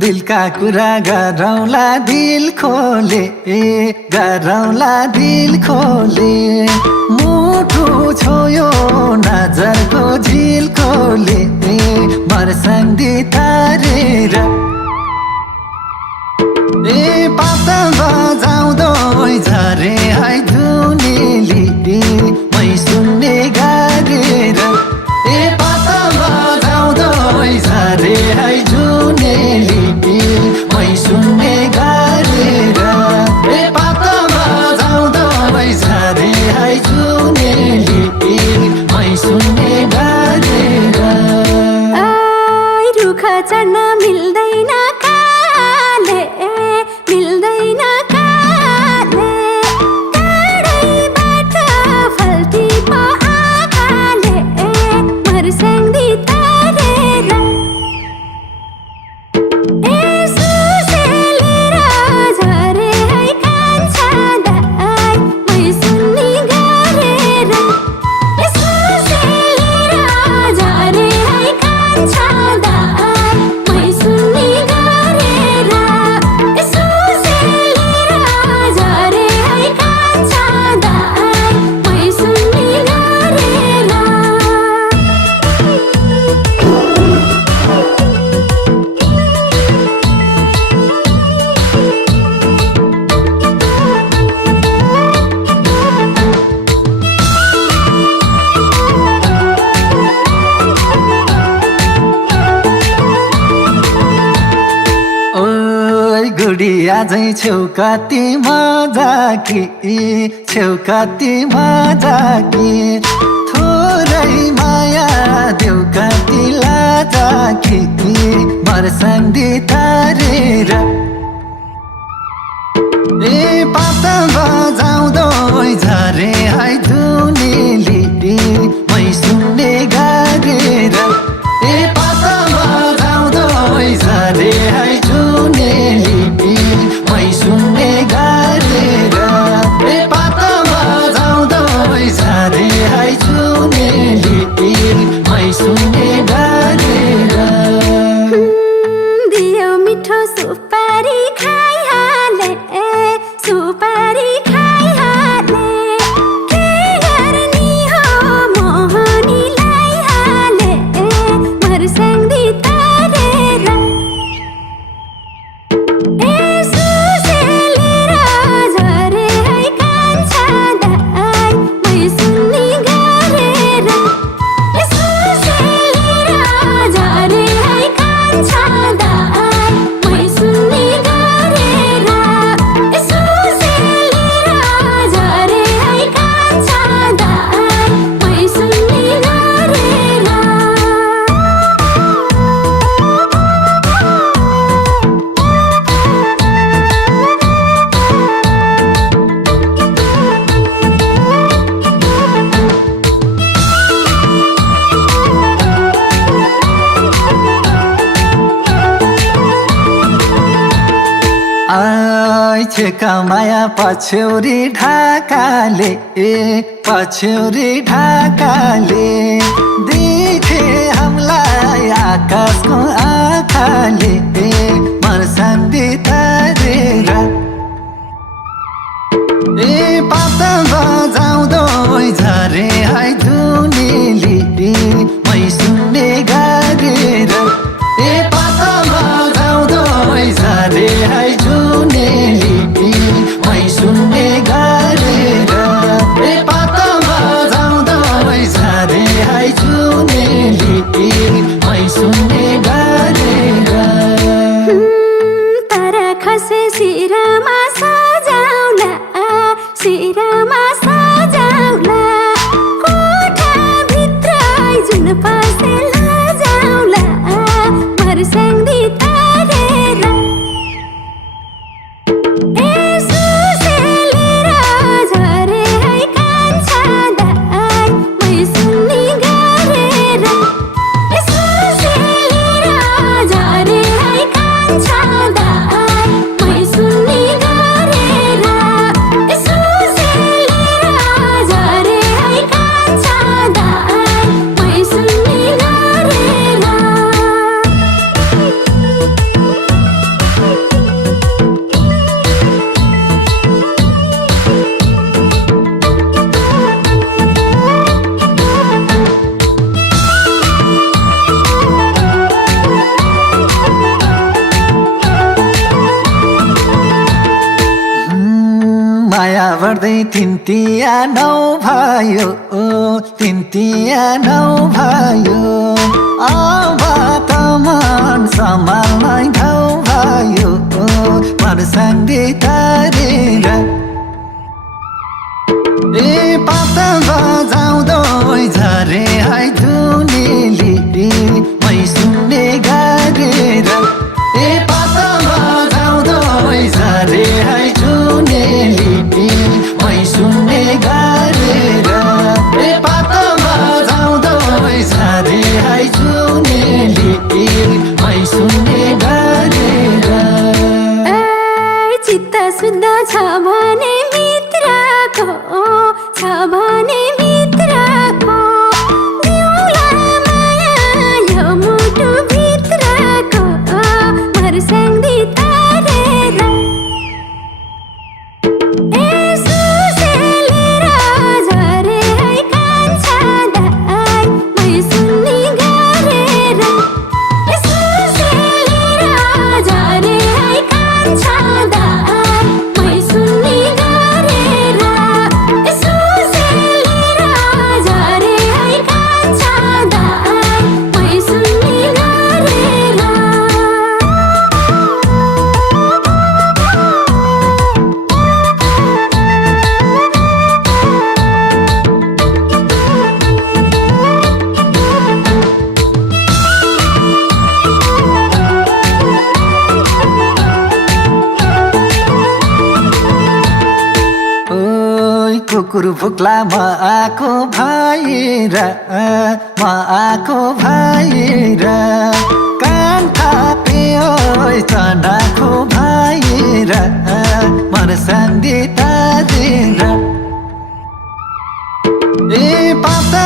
दिल का कुरा गरौँला दिल खोले गरौँला दिल खोले मुटु छोयो नजरको झिल खोले मर्सँदी तारेर पाता बजाउँदो झरे है धुनेली मै सुन्ने गारेर पाता बजाउँदो झरे है धुनेली मै सुन्ने गारेर पाता बजाउँदो झरे है धुनेली मै सुन्ने गारेर रुख चढ्न मिल्दैन काले मिल्दैन काले टाढैबाट फल्ती पो आँखाले मर्स्याङ्दी तारेर सुसेलेर झरे है कान्छा दाइ मै सुन्ने गारेर सुसेलेर झरे है कान्छा दाइ मै सुन्ने गारेर सुसेलेर झरे है कान्छा दाइ मै सुन्ने गारेर ओइ गुडिया झै छेउ कति मजाकी छेउ कति मजाकी थोरै माया देउ कति लाजाकी मर्सँदी तारेर पाता बजाउँदो झरे है धुनेली मै सुन्ने गारेर पाता बजाउँदो झरे है धुनेली मै सुन्ने गारेर पाता बजाउँदो झरे है धुनेली मै सुन्ने गारेर दियो मिठो सुपारी खाइहाले सुपारी खाइहाले के गर्ने हो मोहनीलाई हाले मर्स्याङ्दी तारेर सुसेलेर झरे है कान्छा दाइ मै सुन्ने गारेर सुसेलेर झरे है कान्छा दाइ मै सुन्ने गारेर सुसेलेर झरे है कान्छा दाइ मै सुन्ने गारेर आइ छेका माया पछ्यौरी ढाकाले पछ्यौरी ढाकाले देखे हामीलाई आकाशको आँखाले मर्सँदी तारेर पाता बजाउँदो झरे है धुनेली मै सुन्ने गारेर पाता बजाउँदो झरे है धुनेली मै सुन्ने गारेर पाता बजाउँदो झरे है धुनेली मै सुन्ने गारेर तारा खसे शिरमा सजाउला शिरमा सजाउला कोट पर्दै तिनतिया नौ भयो तिनतिया नौ भयो अब त मन सम्हाल्नै ठाउँ भयो मर्साङ्गे तारेर ए पाता बजाउँदो झरे है धुनेली मै सुन्ने गारेर ए पाता बजाउँदो झरे है धुनेली मै सुन्ने गारेर ए पाता बजाउँदो झरे है धुनेली मै सुन्ने गारेर चित्त शुद्ध छ भने मित्रको छ भने मित्रको दिउँला माया यो मुटु भित्रको मर्स्याङ्दी तारेर ए सुसेलेर झरे है कान्छा दाइ मै सुन्ने गारेर ए सुसेलेर झरे है कान्छा दाइ मै सुन्ने गारेर ए सुसेलेर झरे है कान्छा दाइ मै सुन्ने गारेर ओइ कुकुर फुक्ला म आको भएर म आको भएर कान थापे ओइ चनाको भएर मर्साङ्गे तारेर ए पाता